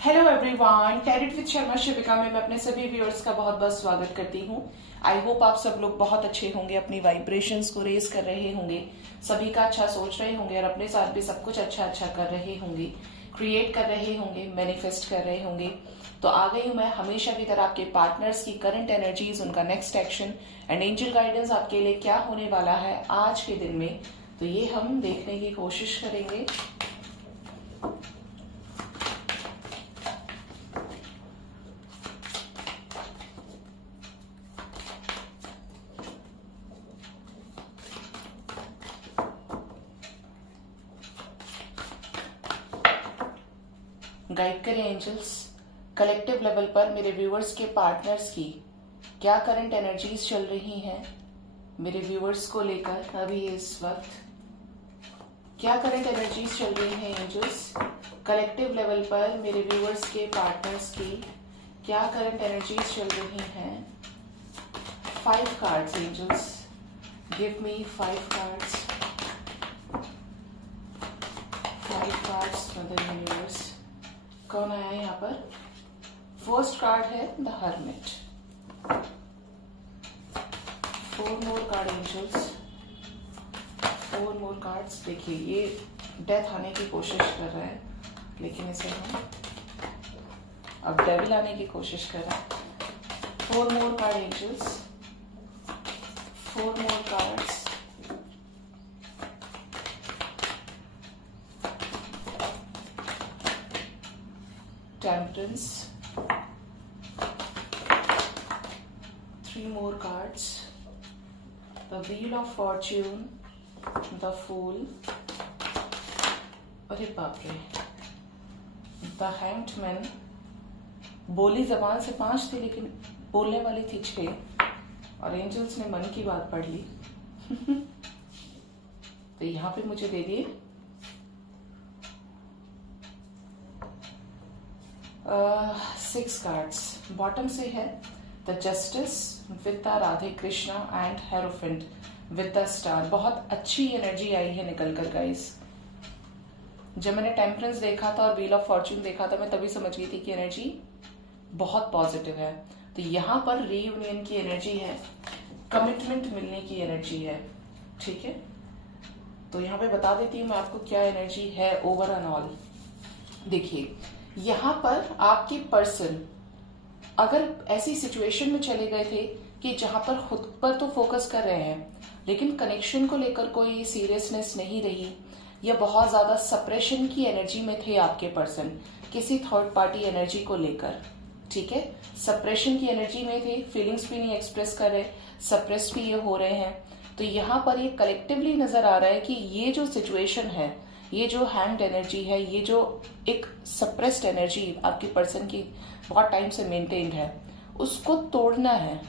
Hello everyone, tarot with Sharma Shivika में मैं अपने सभी व्यूअर्स का बहुत बहुत स्वागत करती हूँ। आई होप आप सब लोग बहुत अच्छे होंगे, अपनी वाइब्रेशंस को रेज कर रहे होंगे, सभी का अच्छा सोच रहे होंगे और अपने साथ भी सब कुछ अच्छा अच्छा कर रहे होंगे, क्रिएट कर रहे होंगे, मैनिफेस्ट कर रहे होंगे। तो आ गई हूँ मैं हमेशा की तरह आपके पार्टनर्स की करंट एनर्जीज, उनका next action and angel guidance आपके लिए क्या होने वाला है आज के दिन में, तो ये हम देखने की कोशिश करेंगे। गाइड करें एंजल्स, कलेक्टिव लेवल पर मेरे व्यूअर्स के पार्टनर्स की क्या करंट एनर्जीज चल रही हैं मेरे व्यूअर्स को लेकर अभी इस वक्त, क्या करंट एनर्जीज चल रही हैं एंजल्स कलेक्टिव लेवल पर मेरे व्यूअर्स के पार्टनर्स की क्या करंट एनर्जीज चल रही हैं। 5 cards angels, give me 5 cards, 5 cards mother universe. कौन आया यहाँ पर? फर्स्ट कार्ड है the hermit. 4 more card angels, 4 more cards. देखिए ये डेथ आने की कोशिश कर रहा है, लेकिन इसे हम अब डेविल आने की कोशिश कर रहा है। 4 more card angels, 4 more cards. Temperance, 3 more cards, the Wheel of Fortune, the Fool, अरे बाप रे, the Hanged Man। बोली जबान से 5 थी लेकिन बोलने वाली थी 6 और एंजल्स ने मन की बात पढ़ ली। तो यहाँ पे मुझे दे दिए 6 कार्ड्स। बॉटम से है the justice with the Radhe Krishna and hierophant with the star. बहुत अच्छी एनर्जी आई है निकल कर गाइस। जब मैंने टेम्परेंस देखा था और व्हील ऑफ फॉर्च्यून देखा था, मैं तभी समझ गई थी कि एनर्जी बहुत पॉजिटिव है। तो यहाँ पर रीयूनियन की एनर्जी है, कमिटमेंट मिलने की एनर्जी है। ठीक है, तो यहाँ पे बता देती हूँ मैं आपको क्या एनर्जी है ओवर एंड ऑल। देखिए यहाँ पर आपके पर्सन अगर ऐसी सिचुएशन में चले गए थे कि जहां पर खुद पर तो फोकस कर रहे हैं लेकिन कनेक्शन को लेकर कोई सीरियसनेस नहीं रही, या बहुत ज्यादा सप्रेशन की एनर्जी में थे आपके पर्सन किसी थर्ड पार्टी एनर्जी को लेकर। ठीक है, सप्रेशन की एनर्जी में थे, फीलिंग्स भी नहीं एक्सप्रेस कर रहे, सप्रेस भी ये हो रहे हैं। तो यहाँ पर ये कलेक्टिवली नजर आ रहा है कि ये जो सिचुएशन है, ये जो हैंग्ड एनर्जी है, ये जो एक सप्रेस्ड एनर्जी आपकी पर्सन की बहुत टाइम से मेंटेन्ड है, उसको तोड़ना है।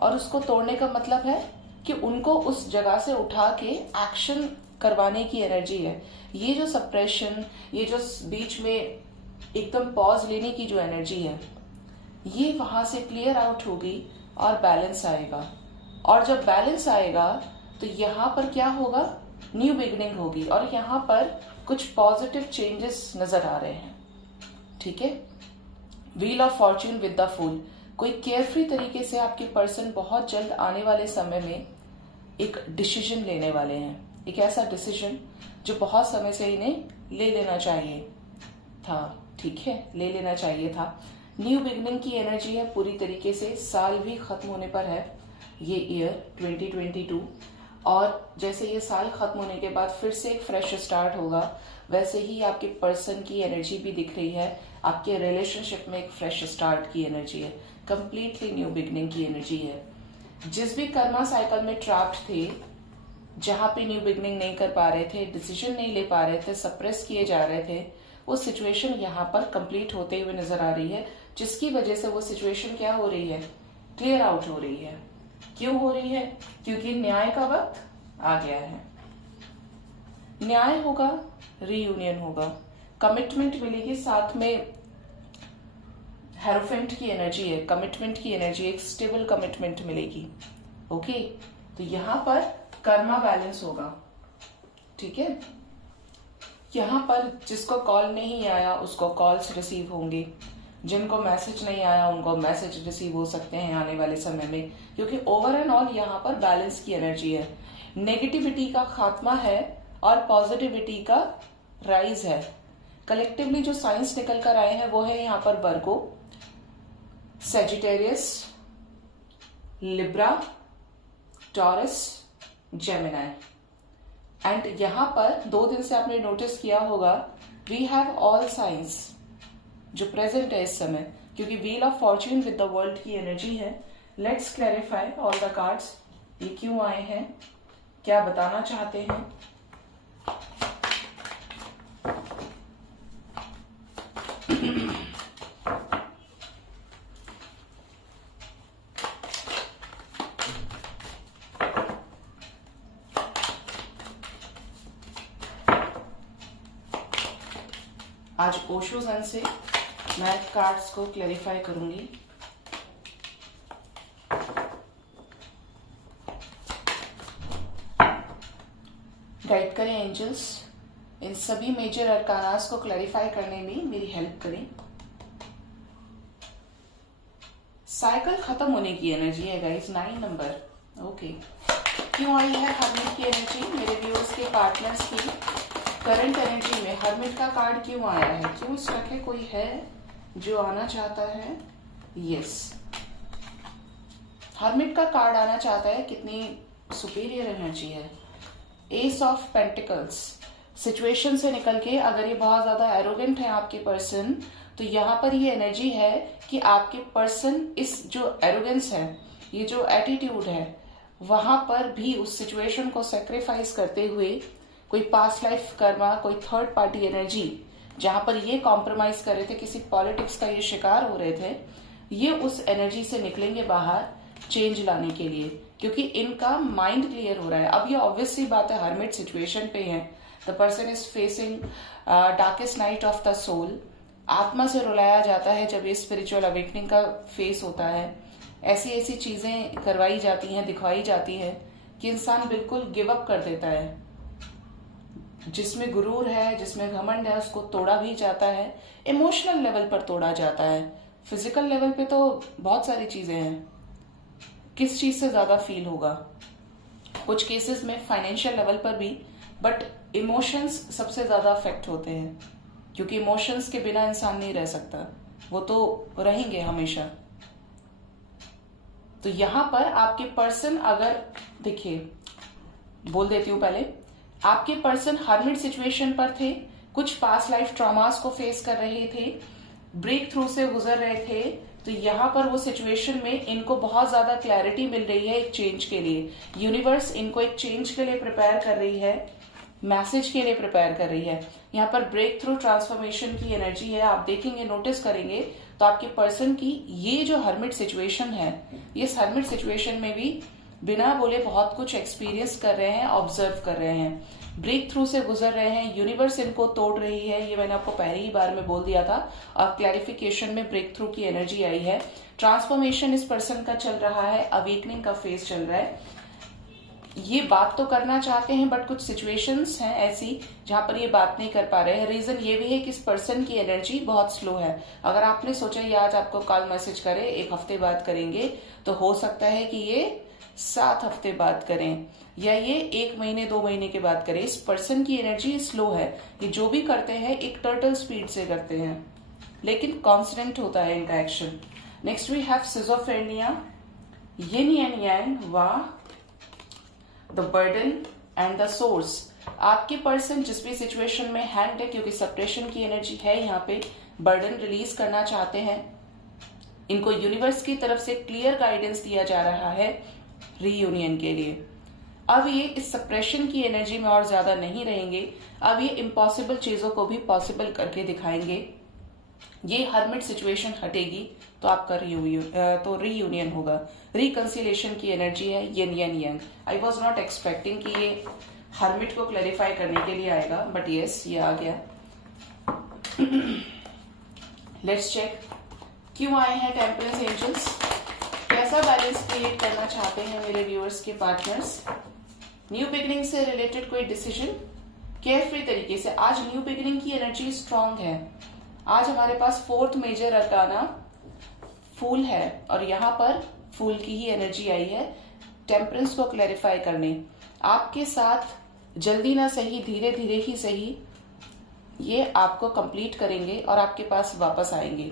और उसको तोड़ने का मतलब है कि उनको उस जगह से उठा के एक्शन करवाने की एनर्जी है। ये जो सप्रेशन, ये जो बीच में एकदम पॉज लेने की जो एनर्जी है, ये वहां से क्लियर आउट होगी और बैलेंस आएगा। और जब बैलेंस आएगा तो यहाँ पर क्या होगा, न्यू बिगिनिंग होगी और यहाँ पर कुछ पॉजिटिव चेंजेस नजर आ रहे हैं। ठीक है, wheel of fortune with the fool. कोई केयरफ्री तरीके से आपके पर्सन बहुत जल्द आने वाले समय में एक डिसीजन लेने वाले हैं, एक ऐसा डिसीजन जो बहुत समय से इन्हें ले लेना चाहिए था। ठीक है, ले लेना चाहिए था। न्यू बिगिनिंग की एनर्जी है पूरी तरीके से। साल भी खत्म होने पर है ये ईयर 2022, और जैसे ये साल खत्म होने के बाद फिर से एक फ्रेश स्टार्ट होगा, वैसे ही आपके पर्सन की एनर्जी भी दिख रही है। आपके रिलेशनशिप में एक फ्रेश स्टार्ट की एनर्जी है, कंप्लीटली न्यू बिगनिंग की एनर्जी है। जिस भी कर्मा साइकिल में ट्रैप्ड थे, जहां पे न्यू बिगनिंग नहीं कर पा रहे थे, डिसीजन नहीं ले पा रहे थे, सप्रेस किए जा रहे थे, वो सिचुएशन यहाँ पर कंप्लीट होते हुए नजर आ रही है, जिसकी वजह से वो सिचुएशन क्या हो रही है, क्लियर आउट हो रही है। क्यों हो रही है? क्योंकि न्याय का वक्त आ गया है। न्याय होगा, रीयूनियन होगा, कमिटमेंट मिलेगी, साथ में हेरोफेंट की एनर्जी है, कमिटमेंट की एनर्जी, एक स्टेबल कमिटमेंट मिलेगी। ओके, तो यहां पर कर्मा बैलेंस होगा। ठीक है, यहाँ पर जिसको कॉल नहीं आया उसको कॉल्स रिसीव होंगे, जिनको मैसेज नहीं आया उनको मैसेज रिसीव हो सकते हैं आने वाले समय में, क्योंकि ओवर एंड ऑल यहाँ पर बैलेंस की एनर्जी है। नेगेटिविटी का खात्मा है और पॉजिटिविटी का राइज है। कलेक्टिवली जो साइंस निकल कर आए हैं वो है यहाँ पर Virgo, Sagittarius, Libra, Taurus, Gemini. And यहां पर 2 दिन से आपने नोटिस किया होगा वी हैव ऑल साइंस जो प्रेजेंट है इस समय, क्योंकि wheel of fortune with the world की एनर्जी है। Let's clarify all the cards, ये क्यों आए हैं, क्या बताना चाहते हैं। आज ओशो सन से मैं कार्ड्स को क्लैरिफाई करूंगी। गाइड करें एंजल्स, इन सभी मेजर अरकानास को क्लैरिफाई करने में मेरी हेल्प करें। साइकिल खत्म होने की एनर्जी है गाइस, 9 नंबर। ओके, क्यों आई है हर्मिट की एनर्जी मेरे व्यूअर्स के पार्टनर्स की करंट एनर्जी में? हर्मिट का कार्ड क्यों आया है, क्यों स्टक है, कोई है जो आना चाहता है? यस, हर्मिट का कार्ड आना चाहता है। कितनी सुपीरियर एनर्जी है। एस ऑफ पेंटिकल्स, सिचुएशन से निकल के अगर ये बहुत ज्यादा एरोगेंट है आपके पर्सन, तो यहाँ पर ये एनर्जी है कि आपके पर्सन इस जो एरोगेंस है, ये जो एटीट्यूड है, वहां पर भी उस सिचुएशन को सेक्रीफाइस करते हुए कोई पास्ट लाइफ कर्मा, कोई थर्ड पार्टी एनर्जी जहां पर ये कॉम्प्रोमाइज कर रहे थे, किसी पॉलिटिक्स का ये शिकार हो रहे थे, ये उस एनर्जी से निकलेंगे बाहर चेंज लाने के लिए, क्योंकि इनका माइंड क्लियर हो रहा है। अब ये ऑब्वियस सी बात है, हर्मिट सिचुएशन पे है, the person is facing darkest night of the soul. आत्मा से रुलाया जाता है जब ये स्पिरिचुअल अवेकनिंग का फेस होता है। ऐसी ऐसी चीजें करवाई जाती हैं, दिखवाई जाती है कि इंसान बिल्कुल गिव अप कर देता है। जिसमें गुरूर है, जिसमें घमंड है, उसको तोड़ा भी जाता है। इमोशनल लेवल पर तोड़ा जाता है। फिजिकल लेवल पे तो बहुत सारी चीजें हैं, किस चीज से ज्यादा फील होगा? कुछ केसेस में फाइनेंशियल लेवल पर भी, बट इमोशंस सबसे ज्यादा अफेक्ट होते हैं, क्योंकि इमोशंस के बिना इंसान नहीं रह सकता, वो तो रहेंगे हमेशा। तो यहां पर आपके पर्सन, अगर देखिए, बोल देती हूं पहले, आपके पर्सन हर्मिट सिचुएशन पर थे, कुछ पास्ट लाइफ ट्रॉमास को फेस कर रहे थे, ब्रेक थ्रू से गुजर रहे थे, तो यहाँ पर वो सिचुएशन में इनको बहुत ज्यादा क्लैरिटी मिल रही है एक चेंज के लिए। यूनिवर्स इनको एक चेंज के लिए प्रिपेयर कर रही है, मैसेज के लिए प्रिपेयर कर रही है। यहाँ पर ब्रेक थ्रू ट्रांसफॉर्मेशन की एनर्जी है। आप देखेंगे, नोटिस करेंगे तो आपके पर्सन की ये जो हर्मिट सिचुएशन है, इस हर्मिट सिचुएशन में भी बिना बोले बहुत कुछ एक्सपीरियंस कर रहे हैं, ऑब्जर्व कर रहे हैं, ब्रेक थ्रू से गुजर रहे हैं। यूनिवर्स इनको तोड़ रही है, ये मैंने आपको पहले ही बार में बोल दिया था, और क्लैरिफिकेशन में ब्रेक थ्रू की एनर्जी आई है। ट्रांसफॉर्मेशन इस पर्सन का चल रहा है, अवेकनिंग का फेज चल रहा है। ये बात तो करना चाहते हैं, बट कुछ सिचुएशंस हैं ऐसी जहां पर ये बात नहीं कर पा रहे हैं। रीजन ये भी है कि इस पर्सन की एनर्जी बहुत स्लो है। अगर आपने सोचा ये आज आपको कॉल मैसेज करे, 1 हफ्ते बाद करेंगे, तो हो सकता है कि ये 7 हफ्ते बाद करें, या ये 1 महीने 2 महीने के बाद करें। इस पर्सन की एनर्जी स्लो है। ये जो भी करते हैं एक टर्टल स्पीड से करते हैं, लेकिन कॉन्स्टेंट होता है इनका action. Next we have schizophrenia, yin and yang, वाह, the burden and the source. आपके पर्सन जिस भी सिचुएशन में हैंड है, क्योंकि सप्रेशन की एनर्जी है यहाँ पे, बर्डन रिलीज करना चाहते हैं। इनको यूनिवर्स की तरफ से क्लियर गाइडेंस दिया जा रहा है रीयूनियन के लिए। अब ये इस सप्रेशन की एनर्जी में और ज्यादा नहीं रहेंगे। अब ये इम्पॉसिबल चीजों को भी पॉसिबल करके दिखाएंगे। ये हर्मिट सिचुएशन हटेगी तो आपका रीयूनियन होगा। रिकंसिलेशन की एनर्जी है, यिन and Yang. I was not expecting कि ये हर्मिट को क्लैरिफाई करने के लिए आएगा, बट यस, ये आ गया। लेट्स चेक क्यों आए हैं टेम्परेंस एंजल्स, कैसा बैलेंस क्रिएट करना चाहते हैं मेरे व्यूअर्स के पार्टनर्स। न्यू बिगिनिंग से रिलेटेड कोई डिसीजन, केयरफ्री तरीके से। आज न्यू बिगिनिंग की एनर्जी स्ट्रांग है। आज हमारे पास 4th मेजर अरकाना फूल है और यहाँ पर फूल की ही एनर्जी आई है टेम्परेंस को क्लैरिफाई करने। आपके साथ जल्दी ना सही, धीरे धीरे ही सही, ये आपको कंप्लीट करेंगे और आपके पास वापस आएंगे।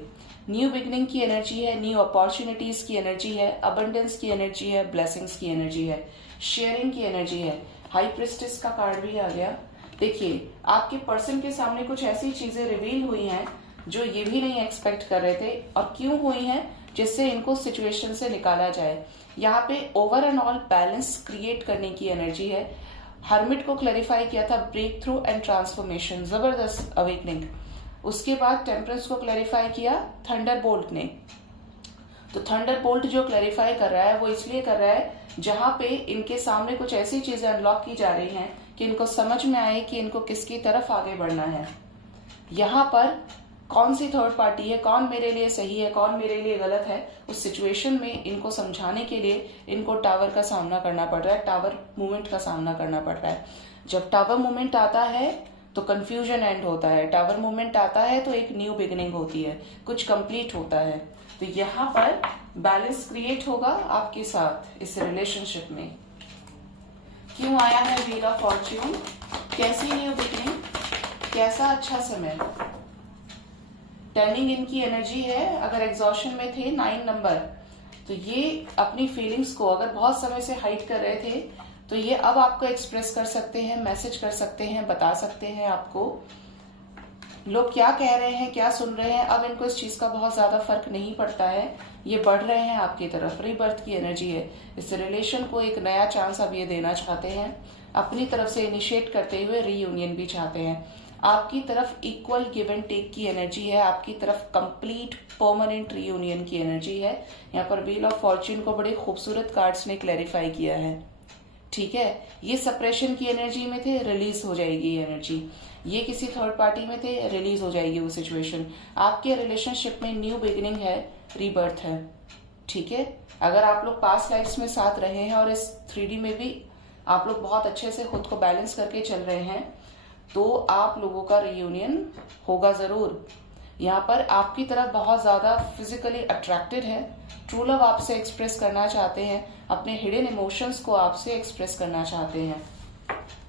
न्यू बिगिनिंग की एनर्जी है, न्यू अपॉर्चुनिटीज की एनर्जी है, अबंडेंस की एनर्जी है, ब्लेसिंग्स की एनर्जी है, शेयरिंग की एनर्जी है। हाई प्रिस्टेस का कार्ड भी आ गया। देखिए, आपके पर्सन के सामने कुछ ऐसी चीजें रिवील हुई हैं जो ये भी नहीं एक्सपेक्ट कर रहे थे, और क्यों हुई हैं, जिससे इनको सिचुएशन से निकाला जाए। यहाँ पे over and all balance create करने की एनर्जी है। हर्मिट को क्लैरिफाई किया था ब्रेक थ्रू एंड ट्रांसफॉर्मेशन, जबरदस्त अवेकनिंग। उसके बाद टेम्परेंस को क्लैरिफाई किया थंडर बोल्ट ने। तो थंडर बोल्ट जो क्लैरिफाई कर रहा है वो इसलिए कर रहा है जहां पे इनके सामने कुछ ऐसी चीजें अनलॉक की जा रही हैं कि इनको समझ में आए कि इनको किसकी तरफ आगे बढ़ना है। यहाँ पर कौन सी थर्ड पार्टी है, कौन मेरे लिए सही है, कौन मेरे लिए गलत है, उस सिचुएशन में इनको समझाने के लिए इनको टावर का सामना करना पड़ रहा है, टावर मूवमेंट का सामना करना पड़ रहा है। जब टावर मूवमेंट आता है तो कंफ्यूजन एंड होता है, टावर मूवमेंट आता है तो एक न्यू बिगिनिंग होती है, कुछ कंप्लीट होता है। तो यहाँ पर बैलेंस क्रिएट होगा आपके साथ इस रिलेशनशिप में। क्यों आया है व्हील ऑफ फॉर्च्यून, कैसी न्यू बिगिनिंग, कैसा अच्छा समय। टर्निंग इनकी एनर्जी है। अगर एग्जॉशन में थे 9 नंबर, तो ये अपनी फीलिंग्स को अगर बहुत समय से हाइड कर रहे थे तो ये अब आपको एक्सप्रेस कर सकते हैं, मैसेज कर सकते हैं, बता सकते हैं आपको लोग क्या कह रहे हैं, क्या सुन रहे हैं। अब इनको इस चीज का बहुत ज्यादा फर्क नहीं पड़ता है, ये बढ़ रहे हैं आपकी तरफ। रीबर्थ की एनर्जी है। इस रिलेशन को एक नया चांस अब ये देना चाहते हैं, अपनी तरफ से इनिशिएट करते हुए रीयूनियन भी चाहते हैं। आपकी तरफ इक्वल गिव एंड टेक की एनर्जी है, आपकी तरफ कंप्लीट परमानेंट रीयूनियन की एनर्जी है। यहाँ पर व्हील ऑफ फॉर्च्यून को बड़े खूबसूरत कार्ड्स ने क्लैरिफाई किया है। ठीक है, ये सप्रेशन की एनर्जी में थे, रिलीज हो जाएगी ये एनर्जी। ये किसी थर्ड पार्टी में थे, रिलीज हो जाएगी वो सिचुएशन। आपके रिलेशनशिप में न्यू बिगिनिंग है, रीबर्थ है। ठीक है, अगर आप लोग पास्ट लाइफ्स में साथ रहे हैं और इस 3D में भी आप लोग बहुत अच्छे से खुद को बैलेंस करके चल रहे हैं, तो आप लोगों का रियूनियन होगा जरूर। यहाँ पर आपकी तरफ बहुत ज्यादा फिजिकली अट्रैक्टेड है, ट्रू लव आपसे एक्सप्रेस करना चाहते हैं, अपने हिडन इमोशंस को आपसे एक्सप्रेस करना चाहते हैं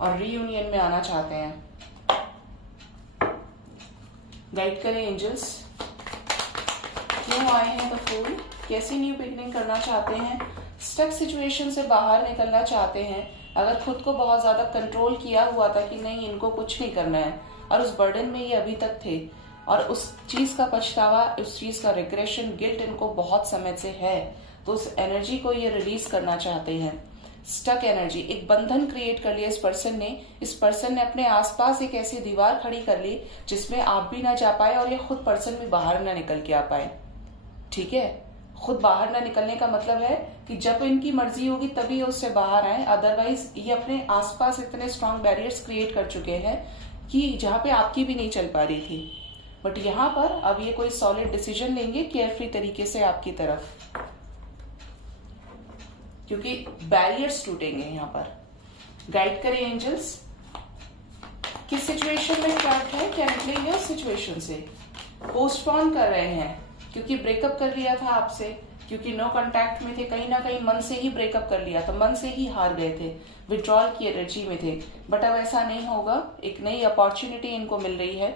और रीयूनियन में आना चाहते हैं। गाइड करें एंजल्स, क्यों आए हैं द फूल, कैसी न्यू बिगिनिंग करना चाहते हैं, स्टक सिचुएशन से बाहर निकलना चाहते हैं। अगर खुद को बहुत ज्यादा कंट्रोल किया हुआ था कि नहीं इनको कुछ नहीं करना है, और उस बर्डन में ये अभी तक थे, और उस चीज का पछतावा, उस चीज का रिग्रेशन, गिल्ट इनको बहुत समय से है, तो उस एनर्जी को ये रिलीज करना चाहते हैं। स्टक एनर्जी, एक बंधन क्रिएट कर लिया इस पर्सन ने अपने आसपास एक ऐसी दीवार खड़ी कर ली जिसमें आप भी ना जा पाए और ये खुद पर्सन भी बाहर ना निकल के आ पाए। ठीक है, खुद बाहर ना निकलने का मतलब है कि जब इनकी मर्जी होगी तभी ये उससे बाहर आए, अदरवाइज ये अपने आसपास इतने स्ट्रॉन्ग बैरियर्स क्रिएट कर चुके हैं कि जहां पे आपकी भी नहीं चल पा रही थी। बट यहाँ पर अब ये कोई सॉलिड डिसीजन लेंगे केयरफ्री तरीके से आपकी तरफ, क्योंकि बैरियर्स टूटेंगे। यहाँ पर गाइड करें एंजल्स, किस सिचुएशन में ट्रैप है, क्या निकलेंगे उस सिचुएशन से। पोस्टपोन कर रहे हैं क्योंकि ब्रेकअप कर लिया था आपसे, क्योंकि नो कांटेक्ट में थे, कहीं ना कहीं मन से ही ब्रेकअप कर लिया था, मन से ही हार गए थे, विड्रॉल की एनर्जी में थे। बट अब ऐसा नहीं होगा, एक नई अपॉर्चुनिटी इनको मिल रही है।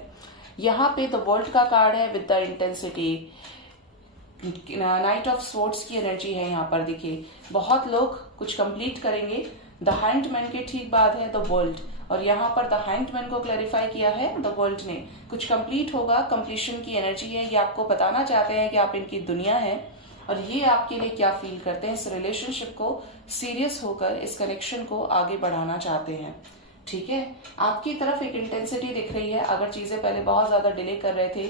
यहाँ पे द वर्ल्ड का कार्ड है with the intensity, night of swords की एनर्जी है। यहाँ पर देखिए बहुत लोग कुछ कंप्लीट करेंगे। द हैंडमैन के ठीक बाद है द वर्ल्ड, और यहाँ पर द हैंडमैन को क्लैरिफाई किया है द वर्ल्ड ने। कुछ कंप्लीट होगा, कंप्लीशन की एनर्जी है। ये आपको बताना चाहते हैं कि आप इनकी दुनिया है और ये आपके लिए क्या फील करते हैं। इस रिलेशनशिप को सीरियस होकर इस कनेक्शन को आगे बढ़ाना चाहते हैं। ठीक है, आपकी तरफ एक इंटेंसिटी दिख रही है। अगर चीजें पहले बहुत ज्यादा डिले कर रहे थे,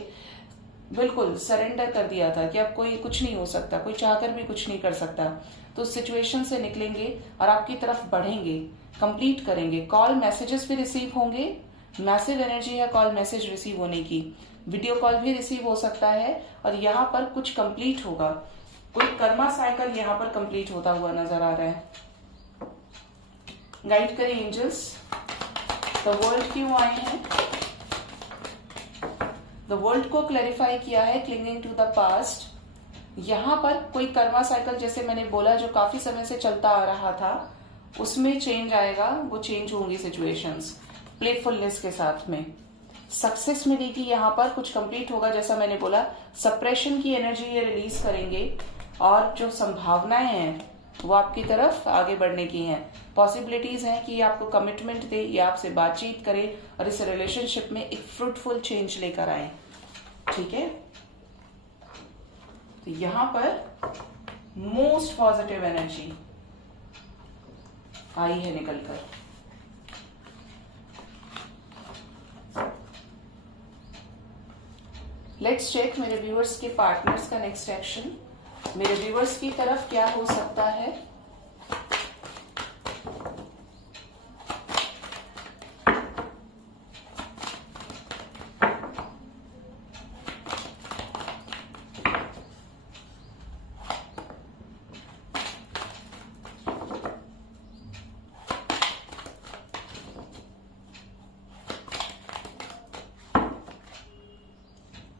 बिल्कुल सरेंडर कर दिया था कि अब कोई कुछ नहीं हो सकता, कोई चाहकर भी कुछ नहीं कर सकता, तो उस सिचुएशन से निकलेंगे और आपकी तरफ बढ़ेंगे, कंप्लीट करेंगे। कॉल मैसेजेस भी रिसीव होंगे, मैसिव एनर्जी है कॉल मैसेज रिसीव होने की। वीडियो कॉल भी रिसीव हो सकता है और यहाँ पर कुछ कंप्लीट होगा। कोई कर्मा साइकिल यहाँ पर कंप्लीट होता हुआ नजर आ रहा है। गाइड करें एंजल्स, द वर्ल्ड क्यों आए हैं? द वर्ल्ड को क्लैरिफाई किया है क्लिंगिंग टू द पास्ट। यहां पर कोई कर्मा साइकिल, जैसे मैंने बोला, जो काफी समय से चलता आ रहा था, उसमें चेंज आएगा, वो चेंज होंगी सिचुएशंस प्लेफुलनेस के साथ में। सक्सेस मिलेगी, यहाँ पर कुछ कंप्लीट होगा, जैसा मैंने बोला, सप्रेशन की एनर्जी ये रिलीज करेंगे और जो संभावनाएं हैं वो आपकी तरफ आगे बढ़ने की हैं। पॉसिबिलिटीज हैं कि ये आपको कमिटमेंट दे या आपसे बातचीत करे और इस रिलेशनशिप में एक फ्रूटफुल चेंज लेकर आए। ठीक है, तो यहां पर मोस्ट पॉजिटिव एनर्जी आई है निकलकर। लेट्स चेक मेरे व्यूअर्स के पार्टनर्स का नेक्स्ट एक्शन मेरे व्यूअर्स की तरफ क्या हो सकता है।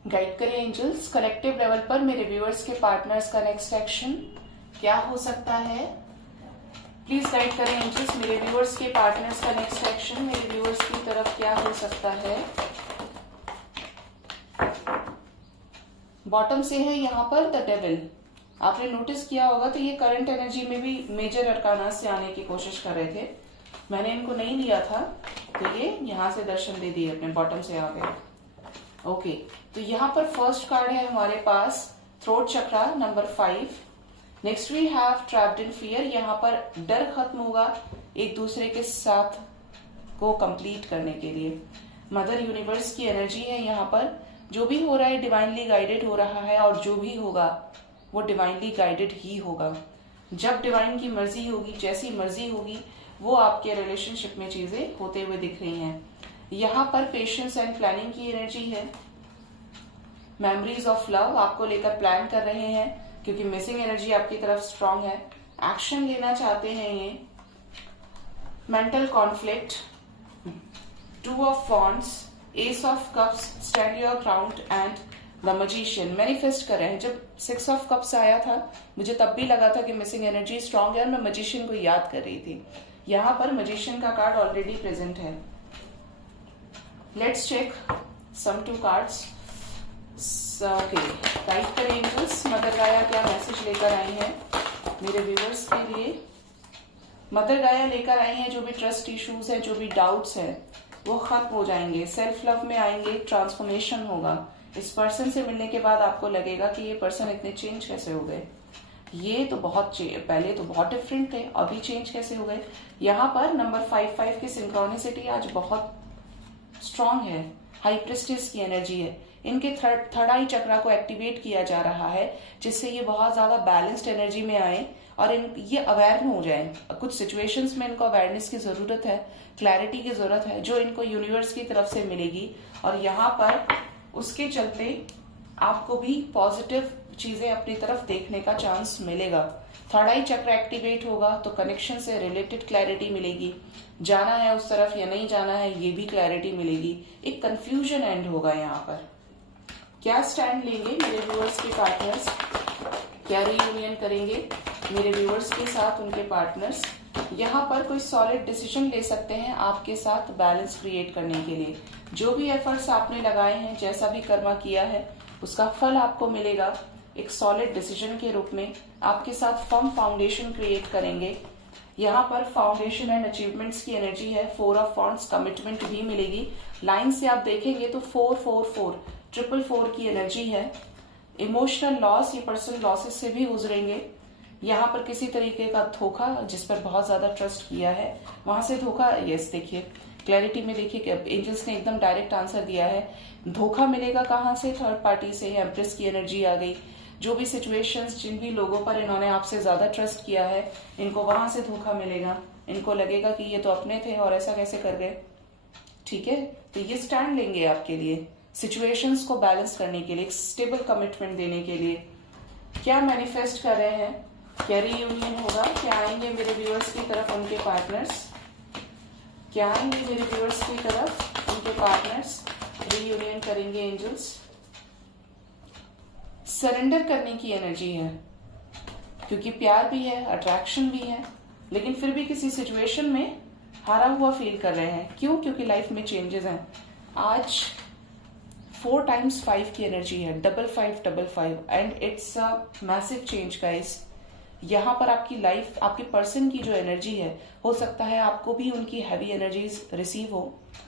गाइड करिए एंजल्स, कलेक्टिव लेवल पर मेरे व्यूअर्स के पार्टनर्स का नेक्स्ट एक्शन क्या हो सकता है। प्लीज गाइड करें एंजल्स, मेरे व्यूअर्स के पार्टनर्स का नेक्स्ट एक्शन मेरे व्यूअर्स की तरफ क्या हो सकता है। बॉटम से है यहाँ पर द डेविल। आपने नोटिस किया होगा तो ये करंट एनर्जी में भी मेजर अरकाना से आने की कोशिश कर रहे थे। मैंने इनको नहीं लिया था तो ये यहाँ से दर्शन दे दिए, अपने बॉटम से आ गए। ओके, तो यहाँ पर फर्स्ट कार्ड है हमारे पास throat chakra number 5। Next we have trapped in fear. यहाँ पर डर खत्म होगा एक दूसरे के साथ को कंप्लीट करने के लिए। मदर यूनिवर्स की एनर्जी है यहाँ पर। जो भी हो रहा है डिवाइनली गाइडेड हो रहा है और जो भी होगा वो डिवाइनली गाइडेड ही होगा। जब डिवाइन की मर्जी होगी, जैसी मर्जी होगी, वो आपके रिलेशनशिप में चीजें होते हुए दिख रही हैं। यहाँ पर पेशेंस एंड प्लानिंग की एनर्जी है। मेमोरीज ऑफ लव आपको लेकर प्लान कर रहे हैं क्योंकि मिसिंग एनर्जी आपकी तरफ स्ट्रांग है। एक्शन लेना चाहते हैं ये। Mental conflict, 2 of wands, S of cups, stand your ground and the magician. Manifest कर रहे हैं। जब 6 ऑफ कप्स आया था मुझे तब भी लगा था कि मिसिंग एनर्जी स्ट्रांग है और मैं मजिशियन को याद कर रही थी। यहाँ पर मजिशियन का कार्ड ऑलरेडी प्रेजेंट है। Let's check some 2 cards. Okay, guide करें एंजल्स, मदर गाया क्या मैसेज लेकर आई हैं मेरे व्यूअर्स के लिए। मदर गाया लेकर आई हैं जो भी ट्रस्ट इश्यूज हैं, जो भी डाउट्स हैं, वो खत्म हो जाएंगे। सेल्फ लव में आएंगे, ट्रांसफॉर्मेशन होगा। इस पर्सन से मिलने के बाद आपको लगेगा कि ये पर्सन इतने चेंज कैसे हो गए। ये तो बहुत पहले तो बहुत डिफरेंट थे, अभी चेंज कैसे हो गए। यहाँ पर नंबर 5 की सिंक्रोनिसिटी आज बहुत स्ट्रांग है। हाई प्रेस्टिज की एनर्जी है। इनके थर्ड आई चक्रा को एक्टिवेट किया जा रहा है जिससे ये बहुत ज्यादा बैलेंस्ड एनर्जी में आए और ये अवेयर हो जाए। कुछ सिचुएशंस में इनको अवेयरनेस की जरूरत है, क्लैरिटी की जरूरत है, जो इनको यूनिवर्स की तरफ से मिलेगी। और यहाँ पर उसके चलते आपको भी पॉजिटिव चीजें अपनी तरफ देखने का चांस मिलेगा। थर्ड आई चक्र एक्टिवेट होगा तो कनेक्शन से रिलेटेड क्लैरिटी मिलेगी। जाना है उस तरफ या नहीं जाना है ये भी क्लैरिटी मिलेगी। एक कंफ्यूजन एंड होगा। यहाँ पर क्या स्टैंड लेंगे मेरे व्यूअर्स के पार्टनर्स, क्या रीयूनियन करेंगे मेरे व्यूअर्स के साथ उनके पार्टनर्स। यहाँ पर कोई सॉलिड डिसीजन ले सकते हैं आपके साथ बैलेंस क्रिएट करने के लिए। जो भी एफर्ट्स आपने लगाए हैं, जैसा भी कर्मा किया है, उसका फल आपको मिलेगा एक सॉलिड डिसीजन के रूप में। आपके साथ फर्म फाउंडेशन क्रिएट करेंगे। यहाँ पर फाउंडेशन एंड अचीवमेंट्स की एनर्जी है। 4 ऑफ वॉन्ड्स, कमिटमेंट भी मिलेगी। लाइन से आप देखेंगे तो 444 444 की एनर्जी है। इमोशनल लॉस, ये पर्सन लॉसेस से भी गुजरेंगे। यहाँ पर किसी तरीके का धोखा, जिस पर बहुत ज्यादा ट्रस्ट किया है, वहां से धोखा। यस, देखिए क्लैरिटी में देखिए कि एंजल्स ने एकदम डायरेक्ट आंसर दिया है। धोखा मिलेगा कहाँ से? थर्ड पार्टी से। एम्प्रेस की एनर्जी आ गई। जो भी सिचुएशंस, जिन भी लोगों पर इन्होंने आपसे ज्यादा ट्रस्ट किया है, इनको वहां से धोखा मिलेगा। इनको लगेगा कि ये तो अपने थे और ऐसा कैसे कर गए। ठीक है, तो ये स्टैंड लेंगे आपके लिए, सिचुएशंस को बैलेंस करने के लिए, एक स्टेबल कमिटमेंट देने के लिए। क्या मैनिफेस्ट कर रहे हैं? क्या रीयूनियन होगा? क्या आएंगे मेरे व्यूअर्स की तरफ उनके पार्टनर्स? क्या आएंगे मेरे व्यूअर्स की तरफ, उनके पार्टनर्स रीयूनियन करेंगे एंजल्स। सरेंडर करने की एनर्जी है, क्योंकि प्यार भी है, अट्रैक्शन भी है, लेकिन फिर भी किसी सिचुएशन में हारा हुआ फील कर रहे हैं। क्यों? क्योंकि लाइफ में चेंजेस हैं। आज 4 times 5 की एनर्जी है, 5555 and it's a massive change guys. यहाँ पर आपकी लाइफ, आपके पर्सन की जो एनर्जी है, हो सकता है आपको भी उनकी हैवी एनर्जीज रिसीव हो,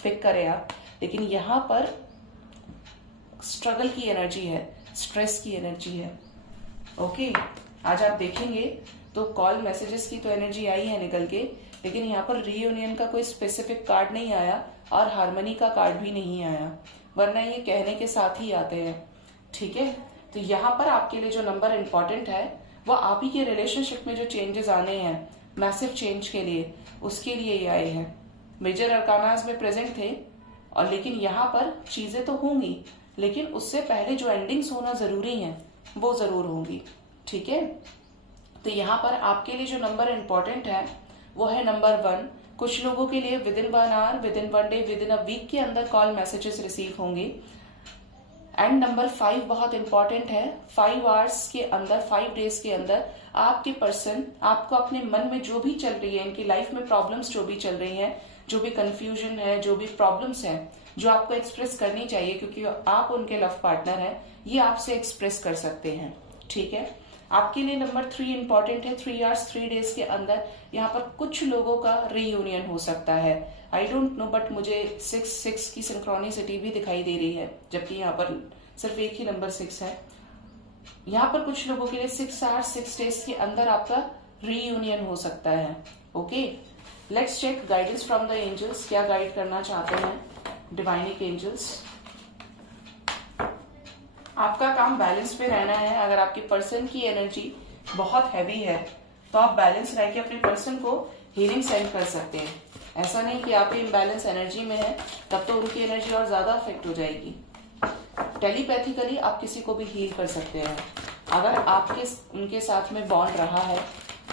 पिक करें आप, लेकिन यहाँ पर स्ट्रगल की एनर्जी है, स्ट्रेस की एनर्जी है। ओके, आज आप देखेंगे तो कॉल मैसेजेस की तो एनर्जी आई है निकल के, लेकिन यहाँ पर रीयूनियन का कोई स्पेसिफिक कार्ड नहीं आया और हार्मनी का कार्ड भी नहीं आया, वरना ये कहने के साथ ही आते हैं। ठीक है, तो यहाँ पर आपके लिए जो नंबर इंपॉर्टेंट है वो आप ही के रिलेशनशिप में जो चेंजेस आने हैं, मैसिव चेंज के लिए, उसके लिए ये आए हैं। मेजर अरकानास में प्रेजेंट थे, और लेकिन यहाँ पर चीजें तो होंगी, लेकिन उससे पहले जो एंडिंग्स होना जरूरी है वो जरूर होंगी। ठीक है, तो यहाँ पर आपके लिए जो नंबर इंपॉर्टेंट है वो है नंबर 1। कुछ लोगों के लिए within 1 hour, within 1 day, within a week के अंदर कॉल मैसेजेस रिसीव होंगे। एंड नंबर 5 बहुत इंपॉर्टेंट है। 5 आवर्स के अंदर, 5 डेज के अंदर आपके पर्सन आपको अपने मन में जो भी चल रही है, इनकी लाइफ में प्रॉब्लम्स जो भी चल रही हैं, जो भी कंफ्यूजन है, जो भी प्रॉब्लम्स है, जो आपको एक्सप्रेस करनी चाहिए, क्योंकि आप उनके लव पार्टनर हैं, ये आपसे एक्सप्रेस कर सकते हैं। ठीक है, आपके लिए नंबर 3 इंपॉर्टेंट है। 3 आवर्स 3 डेज के अंदर यहाँ पर कुछ लोगों का रीयूनियन हो सकता है। आई डोंट नो, बट मुझे 6 की सिंक्रोनिसिटी भी दिखाई दे रही है, जबकि यहाँ पर सिर्फ एक ही नंबर 6 है। यहाँ पर कुछ लोगों के लिए 6 आवर्स 6 डेज के अंदर आपका रीयूनियन हो सकता है। Okay, let's check guidance from the angels, क्या गाइड करना चाहते हैं डिवाइनिक एंजल्स। आपका काम बैलेंस पे रहना है। अगर आपके पर्सन की एनर्जी बहुत हैवी है तो आप बैलेंस रह के अपने पर्सन को हीलिंग सेंड कर सकते हैं। ऐसा नहीं कि आप इम्बैलेंस एनर्जी में है, तब तो उनकी एनर्जी और ज्यादा अफेक्ट हो जाएगी। टेलीपैथिकली आप किसी को भी हील कर सकते हैं। अगर आपके उनके साथ में बॉन्ड रहा है,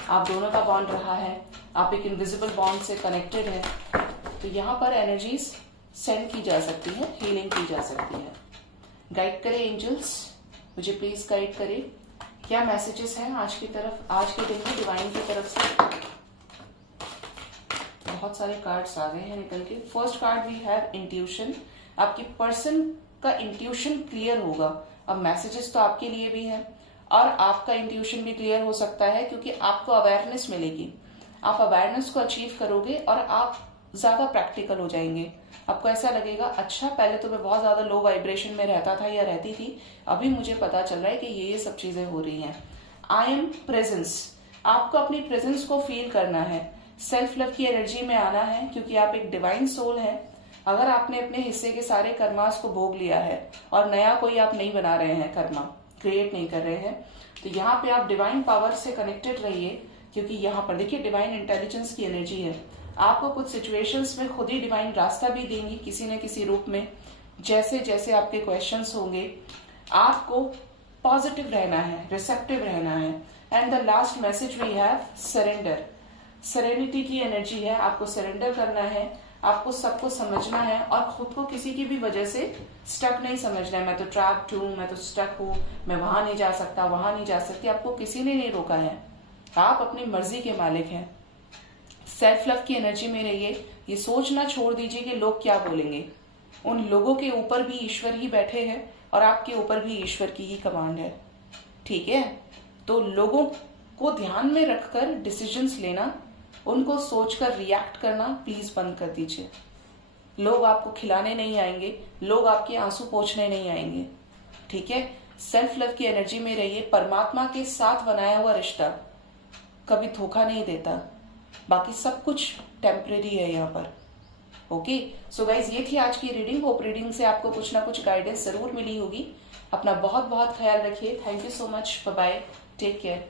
आप दोनों का बॉन्ड रहा है, आप एक इनविजिबल बॉन्ड से कनेक्टेड है, तो यहाँ पर एनर्जीज सेंड की जा सकती है, हीलिंग की जा सकती है। गाइड करें एंजल्स, मुझे प्लीज गाइड करें, क्या मैसेजेस हैं आज की तरफ, आज के दिन में डिवाइन की तरफ से। बहुत सारे कार्ड्स आ गए हैं निकल के। First card we have intuition. आपके पर्सन का इंट्यूशन क्लियर होगा। अब मैसेजेस तो आपके लिए भी है और आपका इंट्यूशन भी क्लियर हो सकता है, क्योंकि आपको अवेयरनेस मिलेगी। आप अवेयरनेस को अचीव करोगे और आप ज्यादा प्रैक्टिकल हो जाएंगे। आपको ऐसा लगेगा, अच्छा पहले तो मैं बहुत ज्यादा लो वाइब्रेशन में रहता था या रहती थी, अभी मुझे पता चल रहा है कि ये सब चीजें हो रही हैं। आई एम प्रेजेंस, आपको अपनी प्रेजेंस को फील करना है, सेल्फ लव की एनर्जी में आना है, क्योंकि आप एक डिवाइन सोल है। अगर आपने अपने हिस्से के सारे कर्मास को भोग लिया है और नया कोई आप नहीं बना रहे हैं, कर्मा क्रिएट नहीं कर रहे हैं, तो यहाँ पे आप डिवाइन पावर से कनेक्टेड रहिए, क्योंकि यहाँ पर देखिए डिवाइन इंटेलिजेंस की एनर्जी है। आपको कुछ सिचुएशंस में खुद ही डिवाइन रास्ता भी देंगी किसी न किसी रूप में। जैसे जैसे आपके क्वेश्चंस होंगे, आपको पॉजिटिव रहना है, रिसेप्टिव रहना है। And the last message we have surrender. Serenity की एनर्जी है, आपको सरेंडर करना है, आपको सबको समझना है और खुद को किसी की भी वजह से स्टक नहीं समझना है। मैं तो ट्रैप्ड हूं, मैं तो स्टक हूं, मैं वहां नहीं जा सकता, वहां नहीं जा सकती। आपको किसी ने नहीं रोका है, आप अपनी मर्जी के मालिक हैं। सेल्फ लव की एनर्जी में रहिए। ये सोचना छोड़ दीजिए कि लोग क्या बोलेंगे। उन लोगों के ऊपर भी ईश्वर ही बैठे हैं और आपके ऊपर भी ईश्वर की ही कमांड है। ठीक है, तो लोगों को ध्यान में रखकर डिसीजंस लेना, उनको सोचकर रिएक्ट करना प्लीज बंद कर दीजिए। लोग आपको खिलाने नहीं आएंगे, लोग आपके आंसू पोंछने नहीं आएंगे। ठीक है, सेल्फ लव की एनर्जी में रहिए। परमात्मा के साथ बनाया हुआ रिश्ता कभी धोखा नहीं देता। बाकी सब कुछ टेम्परेरी है यहाँ पर। ओके, सो गाइज ये थी आज की रीडिंग। होप रीडिंग से आपको कुछ ना कुछ गाइडेंस जरूर मिली होगी। अपना बहुत बहुत ख्याल रखिए। Thank you so much, bye bye, take care.